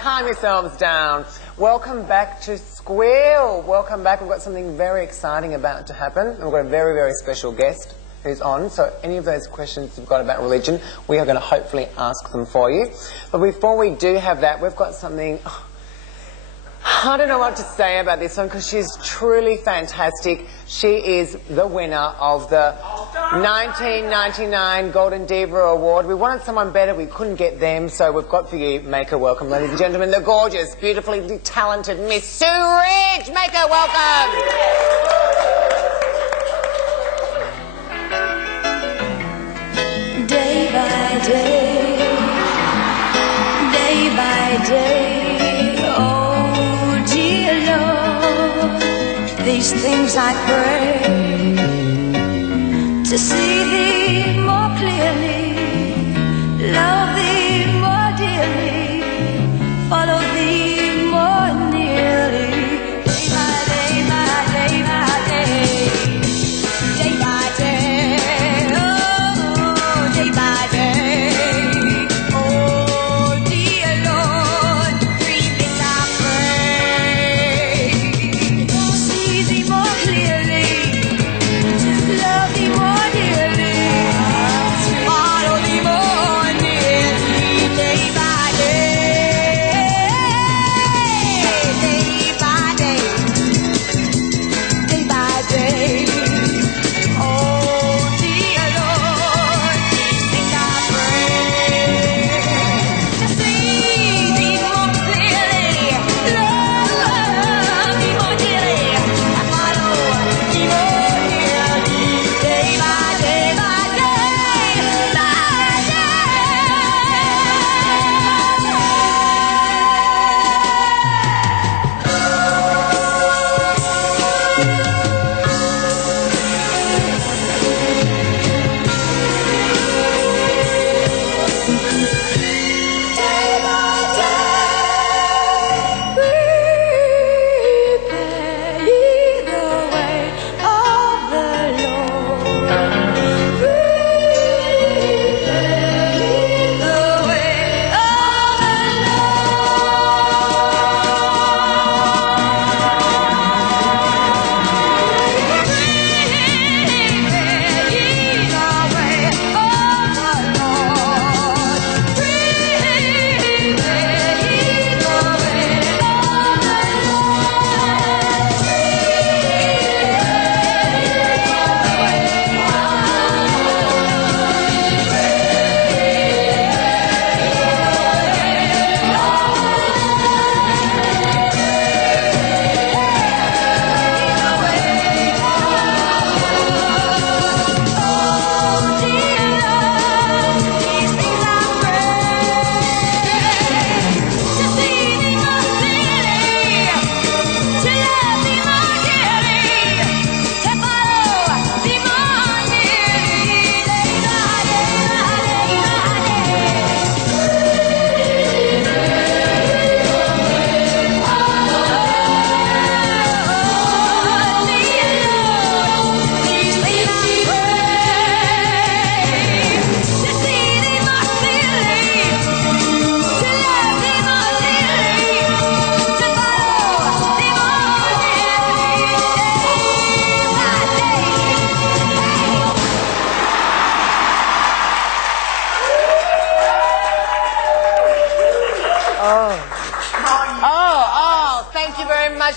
calm yourselves down. Welcome back to Squill. Welcome back. We've got something very exciting about to happen. And we've got a very, very special guest who's on. So any of those questions you've got about religion, we are going to hopefully ask them for you. But before we do have that, we've got something... I don't know what to say about this one because she's truly fantastic. She is the winner of the 1999 Golden Diva Award. We wanted someone better, we couldn't get them, so we've got for you, make her welcome, ladies and gentlemen, the gorgeous, beautifully talented Miss Sue Ridge. Make her welcome. Day by day, day by day. These things I pray to see thee more clearly, love thee more dearly, follow thee more nearly, day by day, by day, by day, day by day, oh, day by day, oh, dear Lord, three things I pray.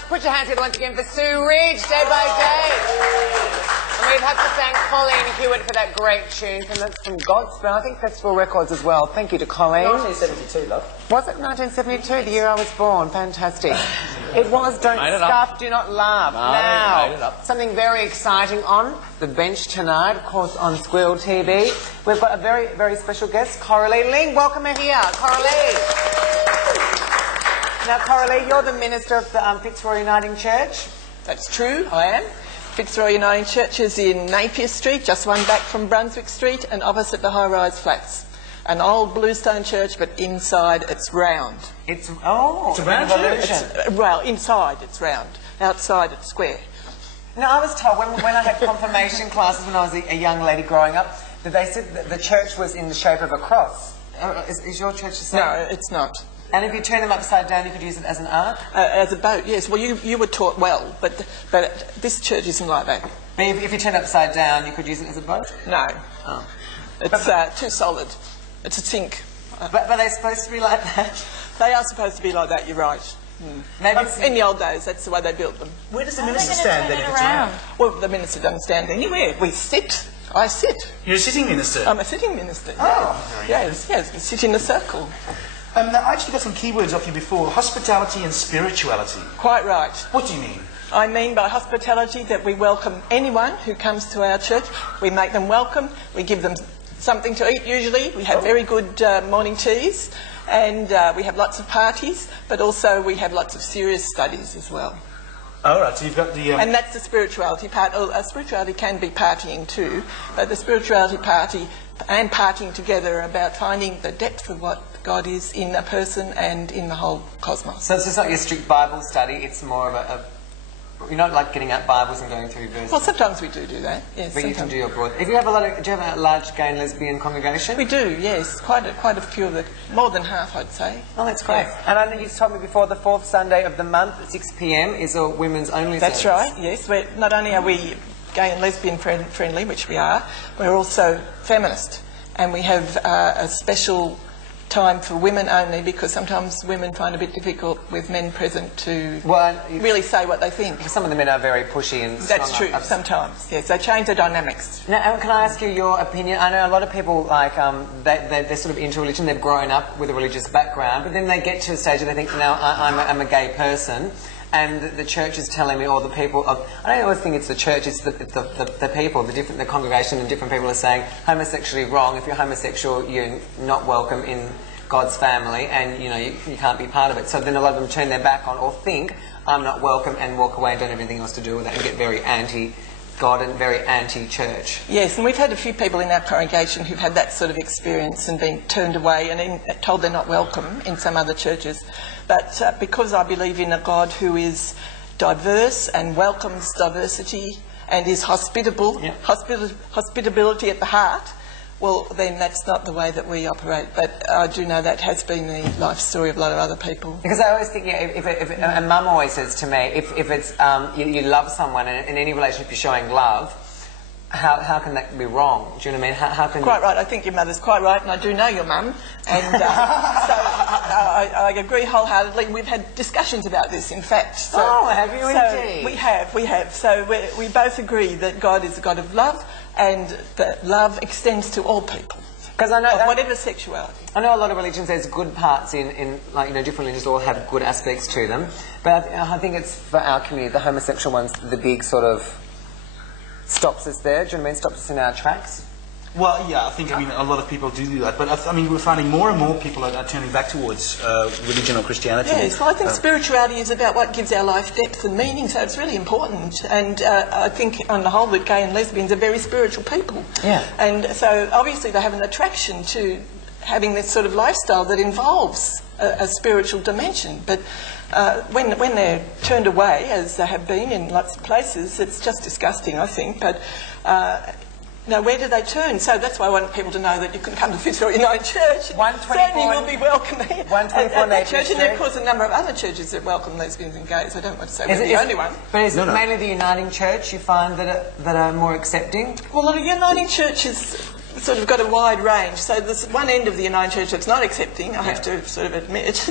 Put your hands together once again for Sue Ridge, Day by Day. And we'd have to thank Colleen Hewitt for that great tune from Godspell. I think Festival Records as well. Thank you to Colleen. 1972, love. Was it 1972, the year I was born? Fantastic. It was Don't Scuff, Do Not Laugh. Now, something very exciting on the bench tonight, of course, on Squill TV. We've got a very, very special guest, Coralie Ling. Welcome her here, Coralie. Now, Coralie, you're the minister of the Fitzroy Uniting Church. That's true, I am. Fitzroy Uniting Church is in Napier Street, just one back from Brunswick Street and opposite the high-rise flats. An old bluestone church, but inside it's round. It's a round church? Well, inside it's round, outside it's square. Now, I was told when I had confirmation classes when I was a young lady growing up, that they said that the church was in the shape of a cross. Is your church the same? No, it's not. And if you turn them upside down, you could use it as an ark? As a boat, yes. Well, you were taught well, but this church isn't like that. But if you turn it upside down, you could use it as a boat? No. Oh. It's too solid. It's a sink. But they're supposed to be like that? They are supposed to be like that, you're right. Maybe it's... In the old days, that's the way they built them. Where does the minister stand then if it's around? Well, the minister doesn't stand anywhere. We sit. I sit. You're a sitting minister? I'm a sitting minister. Oh, yes. Yes, we sit in a circle. Now, I actually got some keywords off you before. Hospitality and spirituality. Quite right. What do you mean? I mean by hospitality that we welcome anyone who comes to our church. We make them welcome. We give them something to eat usually. We have very good morning teas, and we have lots of parties, but also we have lots of serious studies as well. All right, so you've got the... And that's the spirituality part. Spirituality can be partying too, but the spirituality party and partying together are about finding the depth of what God is in a person and in the whole cosmos. So it's just not your strict Bible study, it's more of a you're not like getting out Bibles and going through verses. Well, sometimes we do that, yes. But you can do your broad... If you have do you have a large gay and lesbian congregation? We do, yes. Quite a few of the... More than half, I'd say. Oh, that's great. Yes. And I know you've told me before, the fourth Sunday of the month at 6 p.m. is a women's only That's service. right, yes. Not only are we gay and lesbian friendly, which we are, we're also feminist. And we have a special time for women only, because sometimes women find it a bit difficult with men present to really say what they think. Some of the men are very pushy and strong. That's true, sometimes, yes. They change the dynamics. Now, can I ask you your opinion? I know a lot of people, like, they're sort of into religion, they've grown up with a religious background, but then they get to a stage where they think, now, I'm a gay person, and the church is telling me, or the people of... I don't always think it's the church, it's the people, the congregation, and different people are saying, homosexually wrong. If you're homosexual, you're not welcome in God's family, and, you know, you can't be part of it. So then a lot of them turn their back on, or think, I'm not welcome, and walk away and don't have anything else to do with it, and get very anti-God and very anti-church. Yes, and we've had a few people in our congregation who've had that sort of experience and been turned away and told they're not welcome in some other churches. But because I believe in a God who is diverse and welcomes diversity and is hospitable, hospitability at the heart, well, then that's not the way that we operate. But I do know that has been the life story of a lot of other people. Because I always think, a mum always says to me, if it's you love someone, and in any relationship you're showing love, how can that be wrong? Do you know what I mean? How can Quite right. I think your mother's quite right, and I do know your mum. And so I agree wholeheartedly. We've had discussions about this, in fact. So, have you indeed? We have. So we both agree that God is a God of love, and that love extends to all people. Because I know whatever sexuality. I know a lot of religions. There's good parts in like, you know, different religions all have good aspects to them. But I think it's for our community, the homosexual one's the big sort of stops us there. Do you know what I mean? Stops us in our tracks. Well, yeah, I mean, a lot of people do that. But, I mean, we're finding more and more people are turning back towards religion or Christianity. Yes, well, I think spirituality is about what gives our life depth and meaning, so it's really important. And I think, on the whole, that gay and lesbians are very spiritual people. Yeah. And so, obviously, they have an attraction to having this sort of lifestyle that involves a spiritual dimension. But when they're turned away, as they have been in lots of places, it's just disgusting, I think. But now, where do they turn? So that's why I want people to know that you can come to Fitzroy United Church. 124 certainly will be welcome here. 124 at that church, and there are, of course, a number of other churches that welcome lesbians and gays. I don't want to say we're the only one. But is it mainly the Uniting Church you find that are more accepting? Well, the Uniting Church is sort of got a wide range. So there's one end of the Uniting Church that's not accepting, I have to sort of admit.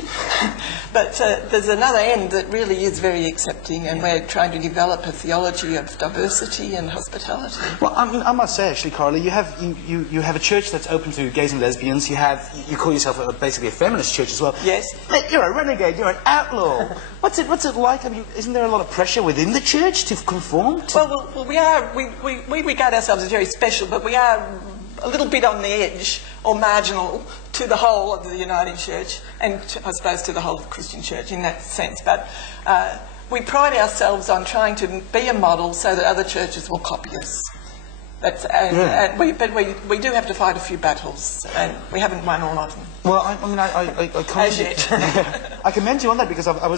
But there's another end that really is very accepting, and we're trying to develop a theology of diversity and hospitality. Well, I must say, actually, Carly, you have a church that's open to gays and lesbians. You call yourself basically a feminist church as well. Yes. You're a renegade. You're an outlaw. What's it like? I mean, isn't there a lot of pressure within the church to conform? Well, we are. We regard ourselves as very special, but we are a little bit on the edge, or marginal, to the whole of the Uniting Church, and I suppose to the whole of the Christian Church in that sense. But we pride ourselves on trying to be a model so that other churches will copy us. But we do have to fight a few battles, and we haven't won all of them. Well, I mean, I As yet. I commend you on that, because I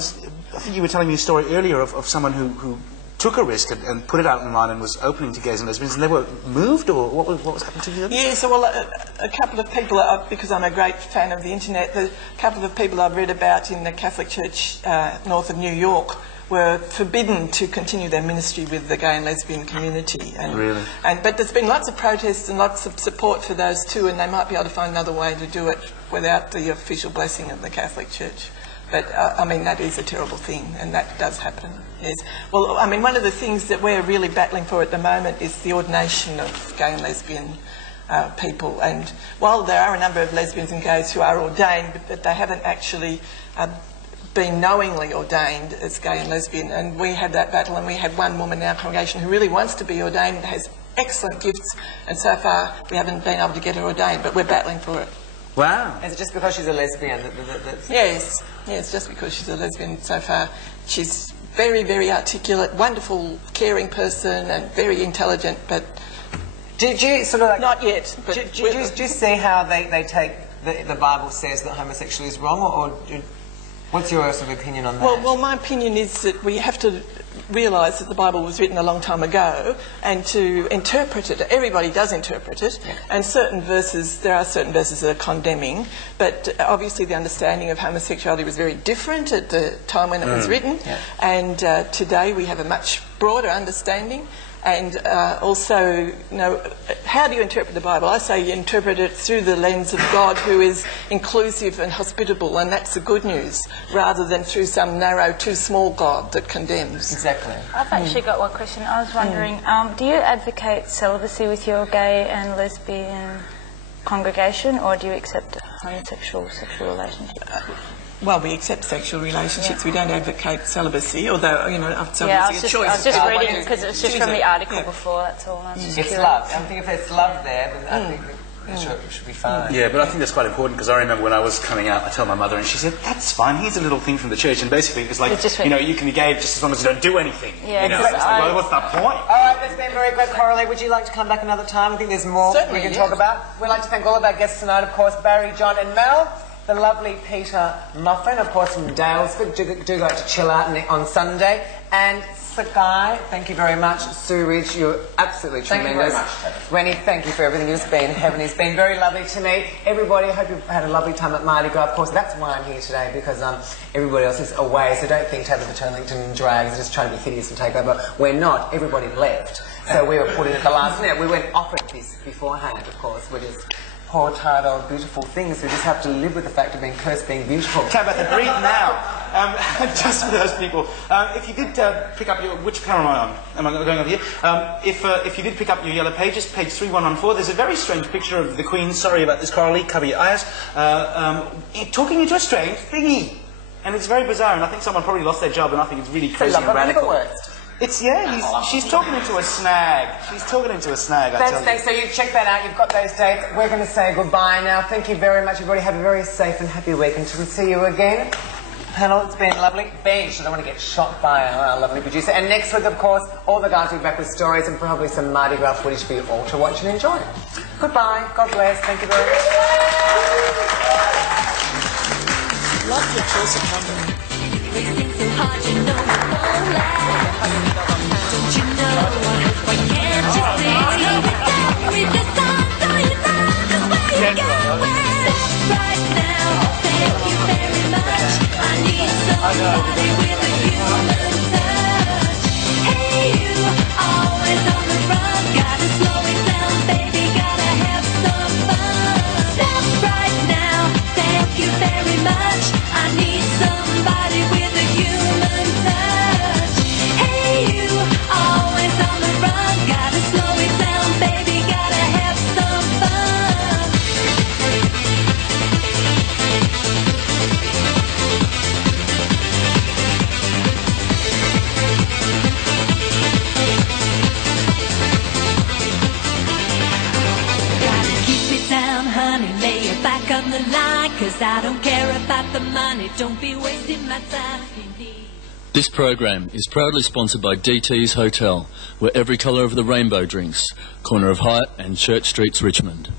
think you were telling me a story earlier of someone who took a risk and put it out online and was opening to gays and lesbians, and they were moved, or what was happening to them? Yeah, so well, a couple of people, because I'm a great fan of the internet, a couple of people I've read about in the Catholic Church north of New York were forbidden to continue their ministry with the gay and lesbian community. And, really? But there's been lots of protests and lots of support for those too, and they might be able to find another way to do it without the official blessing of the Catholic Church. But, I mean, that is a terrible thing, and that does happen, yes. Well, I mean, one of the things that we're really battling for at the moment is the ordination of gay and lesbian people. And while there are a number of lesbians and gays who are ordained, but they haven't actually been knowingly ordained as gay and lesbian, and we had that battle, and we had one woman in our congregation who really wants to be ordained, has excellent gifts, and so far we haven't been able to get her ordained, but we're battling for it. Wow. Is it just because she's a lesbian? Yes, just because she's a lesbian so far. She's very, very articulate, wonderful, caring person, and very intelligent, but... Did you sort of like... Not yet, but... Do you see how they take the Bible says that homosexuality is wrong, or what's your sort of opinion on that? Well, my opinion is that we have to realise that the Bible was written a long time ago, and to interpret it, everybody does interpret it, and there are certain verses that are condemning, but obviously the understanding of homosexuality was very different at the time when it was written, and today we have a much broader understanding. And also, you know, how do you interpret the Bible? I say you interpret it through the lens of God, who is inclusive and hospitable, and that's the good news, rather than through some narrow, too small God that condemns. Exactly. I've actually got one question. I was wondering, do you advocate celibacy with your gay and lesbian congregation, or do you accept homosexual sexual relationships? Well, we accept sexual relationships. We don't advocate celibacy, although, you know, celibacy is a choice. I was just reading, because it was just from the article before, that's all. It's love. I think if there's love there, then I think it should be fine. Yeah, but I think that's quite important, because I remember when I was coming out, I told my mother, and she said, that's fine, here's a little thing from the church, and basically it's like, you know, you can be gay just as long as you don't do anything. Yeah, you know? It's like, well, what's the point? All right, that's been very good, Coralie. Would you like to come back another time? I think there's more Certainly, we can talk about. We'd like to thank all of our guests tonight, of course, Barry, John and Mel. The lovely Peter Muffin, of course, from Dalesford. Do like to chill out on Sunday. And Sakai, thank you very much. Sue Ridge, you're absolutely tremendous. Thank you very much. Rennie, thank you for everything. You've been heaven. It's been very lovely to meet everybody. I hope you've had a lovely time at Mardi Gras. Of course, that's why I'm here today, because everybody else is away. So don't think Tabitha Turlington drags are just trying to be hideous and take over. We're not. Everybody left. So we were put in at the last minute. We went off at this beforehand, of course. We're just poor, tired old beautiful things who just have to live with the fact of being cursed being beautiful. Tabitha, breathe now. Just for those people, if you did pick up your... Which camera am I on? Am I going over here? If you did pick up your yellow pages, page 3114, there's a very strange picture of the Queen. Sorry about this, Coralie, cover your eyes. Talking into a strange thingy. And it's very bizarre, and I think someone probably lost their job, and I think it's really crazy and radical. She's talking into a snag. She's talking into a snag, I tell you. So you check that out. You've got those dates. We're going to say goodbye now. Thank you very much, everybody. Have a very safe and happy week until we see you again. Panel, it's been lovely. Bench, I don't want to get shot by our lovely producer. And next week, of course, all the guys will be back with stories and probably some Mardi Gras footage for you all to watch and enjoy. Goodbye. God bless. Thank you very much. Lots of choice of company. Racing so hard, you know it won't last. Don't you know? Why can't you see? Down with the sun, so you know just where you're going. Stop right now. Thank you very much. I need somebody with a human touch. Hey, you, always on the front. Gotta slow it down, baby. Gotta have some fun. Stop right now. Thank you very much. I need somebody with a human touch. Hey, you, always on the run. Gotta slow it down, baby. Gotta have some fun. Gotta keep it down, honey. Lay it back on the line. 'Cause I don't care about the money. Don't be wasting my time. Indeed. This program is proudly sponsored by DT's Hotel, where every colour of the rainbow drinks, corner of Hyatt and Church Streets, Richmond.